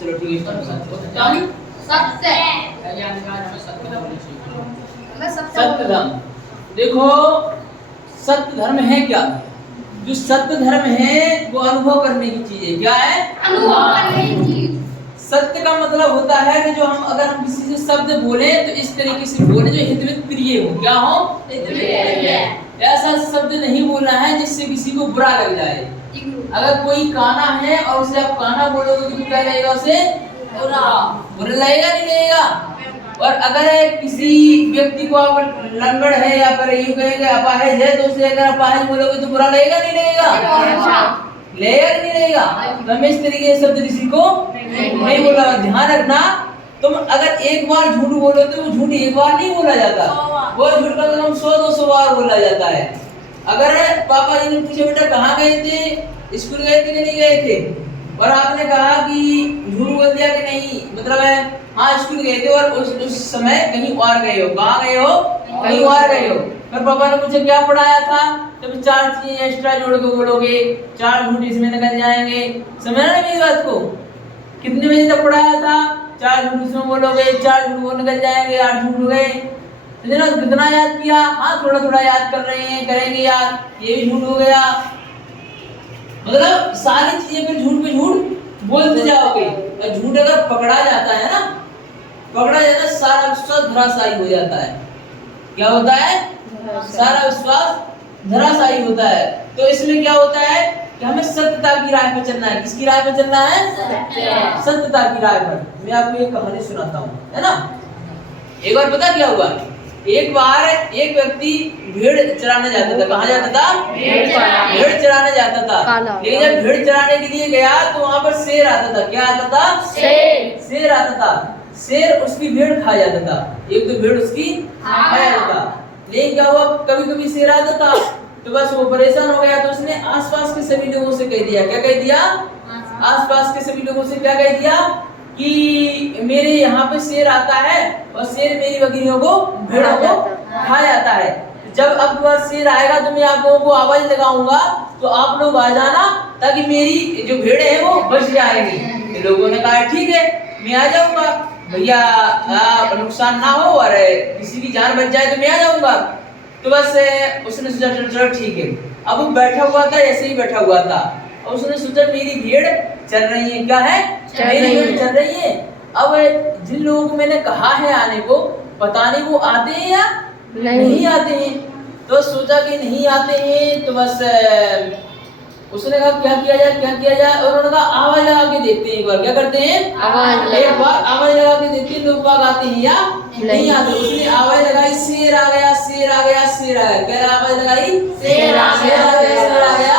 चलो ठीक है। उत्तम सत्य धर्म। देखो सत्य धर्म है क्या? जो सत्य धर्म है वो अनुभव करने की चीज है। क्या है? अनुभव करने की चीज। सत्य का मतलब होता है कि जो हम अगर हम किसी से शब्द बोले तो इस तरीके से बोले जो हितवित प्रिय हो। क्या हो? ऐसा शब्द नहीं बोलना है जिससे किसी को बुरा लग जाए। अगर कोई काना है और उसे आप काना बोलोगे तो क्या लगेगा? उसे बुरा लगेगा, नहीं लगेगा? और अगर किसी व्यक्ति को आप लंगड़ है या फिर यूं कहेंगे अपाहिज है तो उसे अगर अपाहिज बोलोगे तो बुरा लगेगा, नहीं लगेगा? लगेगा कि नहीं लगेगा? तो हमें इस तरीके से शब्द किसी को नहीं बोला। ध्यान रखना, तुम अगर एक बार झूठ बोलो तो वो झूठ एक बार नहीं बोला जाता, वो झूठ का तो 100-200 बार बोला जाता है। अगर पापा जी ने पूछे बेटा कहाँ गए थे, स्कूल गए थे कि नहीं गए थे, और आपने कहा कि झूठ बोल दिया कि नहीं, मतलब है हाँ स्कूल गए थे और उस समय कहीं और गए हो। कहाँ गए हो? कहीं और गए हो। फिर पापा ने मुझे क्या पढ़ाया था? तब 4 चीजें एक्स्ट्रा जोड़ के बोलोगे, 4 झूठ इसमें निकल जाएंगे। समझ ना मेरी बात को? कितने बजे तक पढ़ाया था? 4 झूठ इसमें बोलोगे, 4 झूठ वो निकल जाएंगे, 8 झूठ हो गए। समझे? कितना याद किया? हाँ थोड़ा थोड़ा याद कर रहे हैं, करेंगे याद, ये भी झूठ हो गया। मतलब सारी चीजें फिर झूठ पे झूठ बोलते जाओगे। और झूठ अगर पकड़ा जाता है ना, पकड़ा जाता है, सारा विश्वास धराशायी हो जाता है। क्या होता है? सारा विश्वास धराशायी होता है। तो इसमें क्या होता है कि हमें सत्यता की राह पर चलना है। किसकी राह पर चलना है? सत्यता की राह पर। मैं आपको एक कहानी सुनाता हूँ, है ना। एक बार पता क्या हुआ? एक बार एक व्यक्ति भेड़ चराने जाता था। कहाँ जाता था? भेड़ चराने जाता था। लेकिन जब भेड़ चराने के लिए गया तो वहां पर शेर आता था। क्या आता था? शेर आता था। शेर उसकी भेड़ खा जाता था। एक तो भेड़ उसकी खा जाता था। लेकिन क्या हुआ, कभी कभी शेर आता था तो बस वो परेशान हो गया। तो उसने आसपास के सभी लोगों से कह दिया। क्या कह दिया? आसपास के सभी लोगों से क्या कह दिया कि मेरे यहाँ पे शेर आता है और शेर मेरी बकरियों को, भेड़ों को खा जाता है। जब अब बार शेर आएगा तो मैं आप लोगों को आवाज लगाऊंगा, तो आप लोग आ जाना ताकि मेरी जो भेड़े हैं वो बच जाएंगी। तो लोगों ने कहा ठीक है मैं आ जाऊंगा भैया, नुकसान ना हो और किसी की जान बच जाए तो मैं आ जाऊंगा। तो बस उसने सोचा चलो ठीक है। अब वो बैठा हुआ था, ऐसे ही बैठा हुआ था और उसने सोचा मेरी भेड़ चल रही है। क्या है? मेरी भेड़ चल रही है। अब जिन लोगों को मैंने कहा है आने को, पता नहीं वो आते हैं या नहीं आते हैं। तो सोचा कि नहीं आते हैं तो बस उसने कहा क्या किया जाए, और उन्होंने कहा आवाज लगा के देखते हैं एक बार। क्या करते हैं? एक बार आवाज लगा के देखते हैं लोग बाग आते हैं या नहीं आते। उसने आवाज लगाई, शेर आ गया, शेर आ गया, शेर आ गया। क्या आवाज लगाई? शेर आ गया।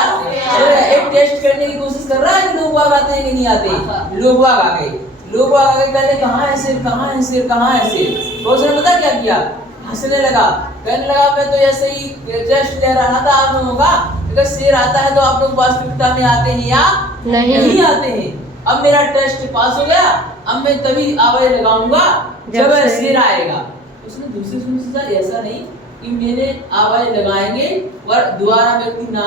एक टेस्ट करने की कोशिश कर रहा है कि लोग बाग आते हैं कि नहीं आते। लोग बाग आ गए। लोग बाग आ गए, कहते कहाँ है शेर, कहाँ है शेर, कहाँ है शेर। तो उसने पता क्या किया? हंसने लगा, कहने लगा मैं तो ऐसे ही टेस्ट ले रहा था आप लोगों का, अगर शेर आता है तो आप लोग वास्तविकता में आते हैं या नहीं आते हैं। अब मेरा टेस्ट पास हो गया, अब मैं तभी आवाज लगाऊंगा जब शेर आएगा। उसने दूसरे सुन सोचा ऐसा नहीं कि मैंने आवाज लगाएंगे और दोबारा व्यक्ति ना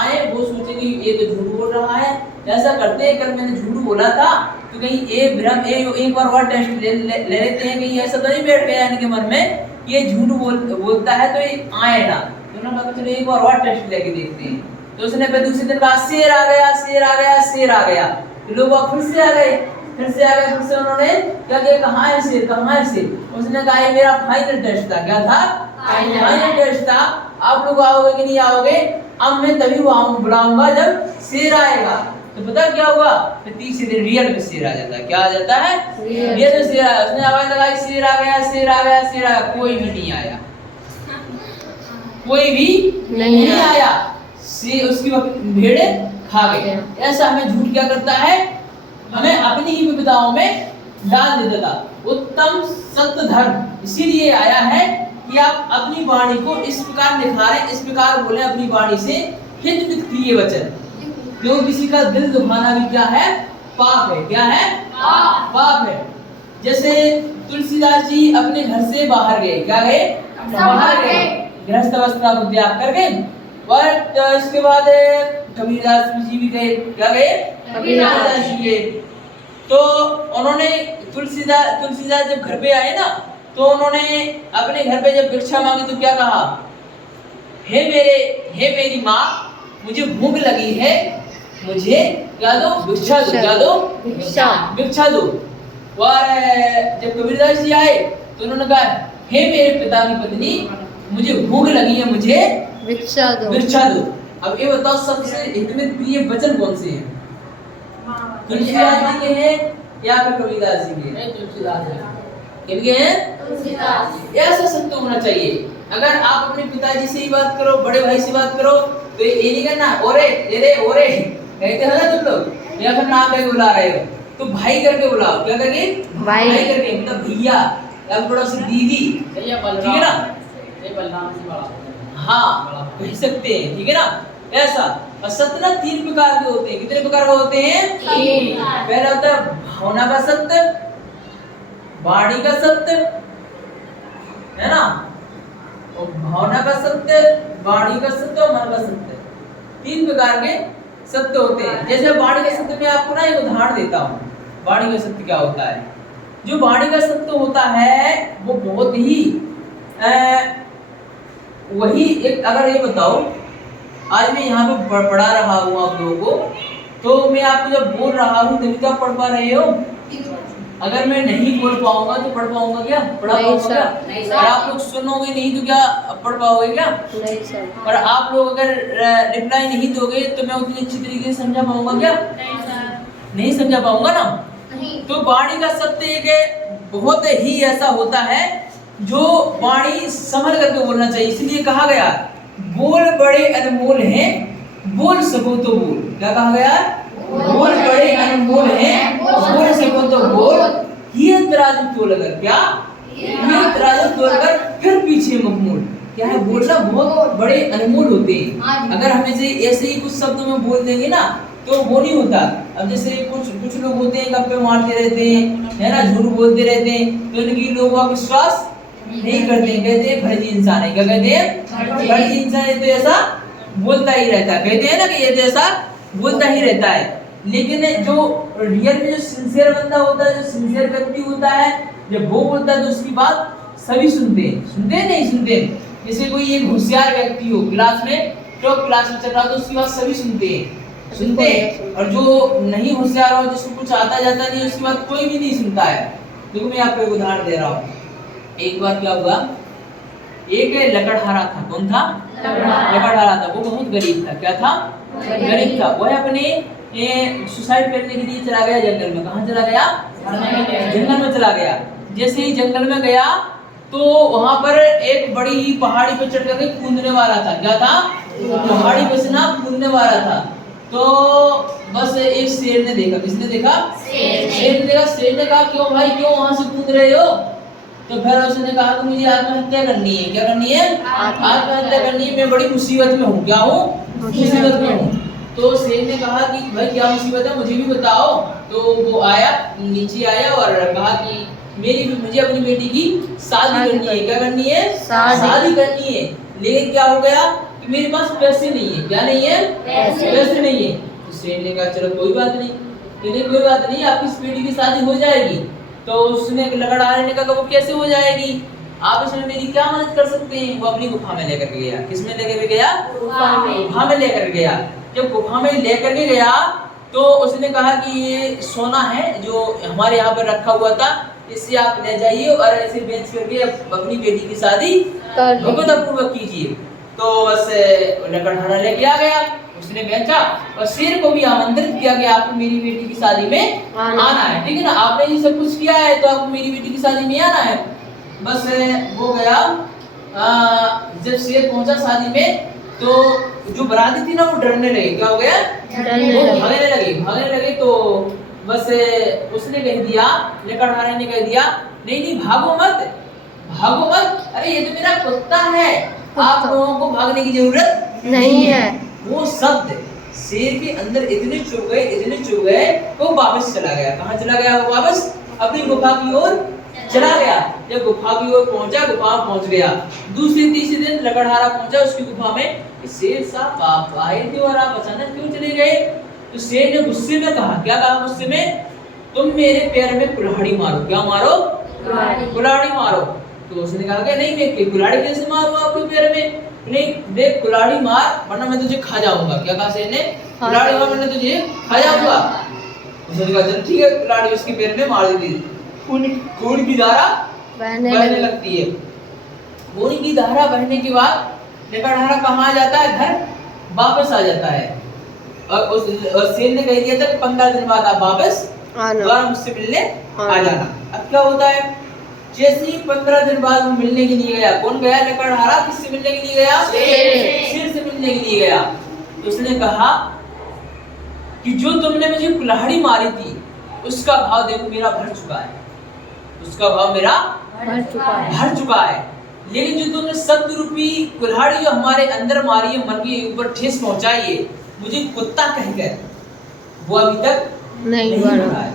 आए वो सोचेंगे ये तो झूठ बोल रहा है। ऐसा करते हैं कल मैंने झूठ बोला था तो कहीं एक बार और टेस्ट ले लेते हैं, कहीं ऐसा तो नहीं बैठ गया इनके मन में ये झूठ बोलता है तो ये आए ना। तो उन्होंने कहा चलो एक बार और टेस्ट लेके देखते हैं। तो उसने फिर दूसरे दिन कहा शेर आ गया, शेर आ गया, शेर आ गया। तो लोग फिर से आ गए, फिर से उन्होंने क्या किया, कहाँ है शेर, कहाँ है शेर। उसने कहा ये मेरा फाइनल टेस्ट था। क्या था? फाइनल टेस्ट था। आप लोग आओगे कि नहीं आओगे? अब मैं तभी बुलाऊंगा जब शेर आएगा। तो पता क्या हुआ? तो तीसरे दिन रियल में शेर आ जाता है। क्या आ जाता है? रियल में शेर आया। उसने आवाज लगाई शेर आ गया, शेर आ गया, शेर आ गया। कोई भी नहीं आया, कोई भी नहीं आया। उसकी भेड़े खा गए। ऐसा हमें झूठ क्या करता है? हमें अपनी ही विपदाओं में डाल देता था। उत्तम सत्य धर्म इसीलिए आया है कि आप अपनी वाणी को इस प्रकार निखारें, इस प्रकार बोले अपनी वाणी से हित प्रिय वचन। क्यों? किसी का दिल दुखाना भी क्या है? पाप है। क्या है? पाप है। जैसे तुलसीदास जी अपने घर से बाहर गए। क्या गए? बाहर गए, गृहस्थ अवस्था को त्याग कर गए। और इसके बाद कबीरदास जी भी गए। क्या गए? कबीरदास जी गए। तो उन्होंने तुलसीदास जब घर पे आए ना, तो उन्होंने अपने घर पे जब भिक्षा मांगी तो क्या कहा, हे मेरी माँ, मुझे भूख लगी है, मुझे क्या दो, भिक्षा दो, क्या दो, भिक्षा दो। और जब कबीरदास जी आए तो उन्होंने कहा, हे मेरे पिता की पत्नी, मुझे भूख लगी है, मुझे भिक्षा दो। अब ये बताओ सबसे हितमित प्रिय वचन कौन से हैं, तुलसीदास जी के हैं या फिर कबीरदास जी के हैं? किनके हैं? ऐसा सत्य होना चाहिए। अगर आप अपने पिताजी से ही बात करो, बड़े भाई से बात करो, तो ये नहीं कहना ओरे ओरे कहते हो ना तुम लोग, या फिर नाम करके बुला रहे हो, तो भाई करके बुलाओ। क्या करके? भाई करके, मतलब भैया या बड़ा से दीदी, ठीक है ना? हाँ, कह सकते हैं, ठीक है ना? ऐसा। और सत्य ना 3 प्रकार के होते हैं। कितने प्रकार के होते हैं? 3। पहला होता है भावना का सत्य, वाणी का सत्य, है ना, और भावना का सत्य, वाणी का सत्य और मन का सत्य। 3 प्रकार के सत्य होते हैं। जैसे वाणी का सत्य में आपको ना एक उदाहरण देता हूँ। वाणी का सत्य क्या होता है? जो वाणी का सत्य होता है वो बहुत ही वही एक, अगर ये बताओ, आज मैं यहाँ पे पढ़ा रहा हूँ आप लोगों को, तो मैं आपको जब बोल रहा हूँ तभी तो आप पढ़ पा रहे हो। अगर मैं नहीं बोल पाऊंगा तो पढ़ पाऊंगा क्या? पढ़ा पाऊंगा क्या? और आप लोग सुनोगे नहीं तो क्या पढ़ पाओगे क्या? नहीं सर। और आप लोग अगर रिप्लाई नहीं दोगे तो मैं उतनी अच्छी तरीके से समझा पाऊंगा क्या? नहीं सर। नहीं समझा पाऊंगा ना। तो वाणी का सत्य एक बहुत ही ऐसा होता है जो वाणी संभल करके बोलना चाहिए। इसलिए कहा गया, बोल बड़े अनमोल हैं, बोल सको तो बोल। क्या कहा गया? बोल बड़े अनमोल हैं, बोल सको तो बोल। ये तराजू तोलकर, क्या? ये तराजू तोलकर फिर पीछे मत मोड़। क्या है? बोलना बहुत बड़े अनमोल होते हैं। अगर हम ऐसे ही कुछ शब्दों में बोल देंगे ना तो वो नहीं होता। अब जैसे कुछ लोग होते हैं, गप्पे मारते रहते हैं, है ना, झूठ बोलते रहते हैं, तो इनकी लोगों का विश्वास नहीं करते, कहते हैं फर्जी इंसान है। क्या कहते हैं? फर्जी इंसान है, तो ऐसा बोलता ही रहता है। कहते हैं ना कि ये तो ऐसा बोलता ही रहता है। लेकिन जो रियल में जो सिंसियर बंदा होता है, जो सिंसियर व्यक्ति होता है, जब वो बोलता है तो उसकी बात सभी सुनते हैं। सुनते हैं नहीं सुनते? जैसे कोई एक होशियार व्यक्ति हो, क्लास में टॉप क्लास में चल रहा, तो उसकी बात सभी सुनते हैं। और जो नहीं होशियार हो, जिसको कुछ आता जाता नहीं, उसकी बात कोई भी नहीं सुनता है। देखो मैं आपको एक उदाहरण दे रहा हूँ। एक बार क्या हुआ, एक लकड़हारा था। कौन था? लकड़हारा था। वो बहुत गरीब था। क्या था? गरीब था। वह अपने सुसाइड करने के लिए चला गया जंगल में। कहाँ चला गया? जंगल में चला गया। जैसे ही जंगल में गया तो वहां पर एक बड़ी पहाड़ी पर चढ़ करके कूदने वाला था। क्या था? पहाड़ी पर से ना कूदने वाला था। तो बस एक शेर ने देखा। किसने देखा? शेर ने देखा। शेर ने कहा, क्यों भाई, क्यों वहां से कूद रहे हो? तो फिर उसने कहा कि मुझे आत्महत्या करनी है। क्या करनी है? आत्महत्या करनी है। मैं बड़ी मुसीबत में हूँ। क्या हूँ? मुसीबत में हूँ। तो शेर ने कहा कि भाई क्या मुसीबत है, मुझे भी बताओ। तो वो आया, नीचे आया और कहा कि मुझे अपनी बेटी की शादी करनी है। क्या करनी है? शादी करनी है। लेकिन क्या हो गया कि मेरे पास पैसे नहीं है। क्या नहीं है? पैसे नहीं है। तो शेर ने कहा चलो कोई बात नहीं, कोई बात नहीं, आपकी बेटी की शादी हो जाएगी। तो उसने लकड़हारे ने कहा वो कैसे हो जाएगी, आप इसमें मेरी क्या मदद कर सकते हैं? वो अपनी गुफा में लेकर के गया। किसमें लेकर गया? गुफा में लेकर गया। जब गुफा में लेकर के गया तो उसने कहा कि ये सोना है जो हमारे यहाँ पर रखा हुआ था, इससे आप ले जाइए और इसे बेच करके अपनी बेटी की शादी भव्यतापूर्वक कीजिए। तो बस लकड़हारा लेके आ गया, उसने बेचा और शेर को भी आमंत्रित किया कि आपको मेरी बेटी की शादी में आना है। ठीक है ना, आपने ये सब कुछ किया है तो आपको मेरी बेटी की शादी में आना है। बस वो गया। जब शेर पहुंचा शादी में तो जो बराती थी ना वो डरने लगे। क्या हो गया? वो भागने लगे। तो बस उसने कह दिया, लकड़हारे ने कह दिया, नहीं भागो मत, अरे ये तो मेरा कुत्ता है, आप लोगों को भागने की जरूरत नहीं है। वो शब्द शेर के अंदर इतने चुभ गए वो वापस चला गया। कहाँ चला गया? वो वापस अपनी गुफा की ओर चला गया। जब गुफा की ओर पहुंचा, गुफा में पहुंच गया। दूसरे तीसरे दिन लकड़हारा पहुंचा उसकी गुफा में। शेर साहब आप आए थे और आप अचानक क्यों चले गए? तो शेर ने गुस्से में कहा। क्या कहा गुस्से में? तुम मेरे पैर में कुल्हाड़ी मारो। क्या मारो? कुल्हाड़ी मारो। तो उसने कहा कि नहीं, मैं कुल्हाड़ी कैसे मारूं आपके पैर में? नहीं, देख कुल्हाड़ी मार वरना मैं तुझे खा जाऊंगा। क्या कहा शेर ने? कुल्हाड़ी मार वरना तुझे खा जाऊंगा। उसने कहा चल ठीक है, कुल्हाड़ी उसके पैर में मार दी। खून की धारा बहने लगती है। खून की धारा बहने के बाद नरकंठारा कहाँ आ जाता है? घर वापस आ जाता है। और शेर ने कह दिया था कि 15 दिन बाद आप वापस दोबारा मुझसे मिलने आ जाना। अब क्या होता है, जैसे ही 15 दिन बाद वो मिलने के लिए गया, कौन गया? नरकंठारा किससे मिलने के लिए गया? शेर से मिलने के लिए गया। तो उसने कहा कि जो तुमने मुझे कुल्हाड़ी मारी थी उसका भाव देखो मेरा भर चुका है, उसका भाव मेरा भर चुका है। लेकिन जो तुमने सत्य रूपी कुल्हाड़ी जो हमारे अंदर मारी है, मन के ऊपर ठेस पहुंचाई है, मुझे कुत्ता कहकर, वो अभी तक नहीं मरा है।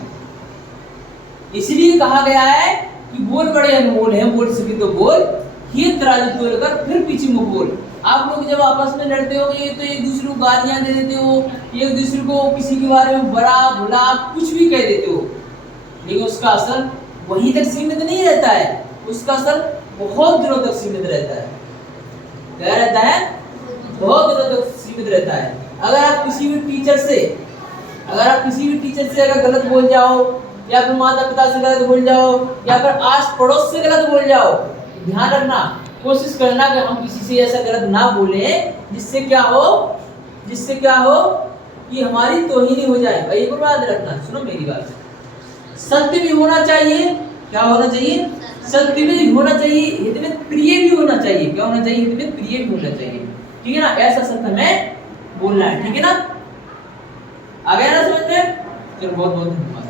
इसलिए कहा गया है कि बोल बड़े अनमोल हैं, बोल सके तो बोल, ये तराजू तोलकर फिर पीछे मुंह बोल। आप लोग जब आपस में लड़ते हो ये तो एक दूसरे को गालियां दे देते हो, एक दूसरे को किसी के बारे में बड़ा भला कुछ भी कह देते हो, लेकिन उसका असर वहीं तक सीमित नहीं रहता है, उसका असर बहुत दिनों तक सीमित रहता है। क्या रहता है? बहुत दिनों तक सीमित रहता है। अगर आप किसी भी टीचर से अगर गलत बोल जाओ, या फिर माता पिता से गलत बोल जाओ, या फिर आस पड़ोस से गलत बोल जाओ, ध्यान रखना, कोशिश करना कि हम किसी से ऐसा गलत ना बोले जिससे क्या हो कि हमारी तौहीन हो जाए। भाई एक बात रखना, सुनो मेरी बात, सत्य भी होना चाहिए। क्या होना चाहिए? सत्य भी होना चाहिए, हित में प्रिय भी होना चाहिए। क्या होना चाहिए? हित में प्रिय भी होना चाहिए। ठीक है ना? ऐसा सत्य हमें बोलना है। ठीक है ना? आ गया ना समझ में? चलो बहुत बहुत धन्यवाद।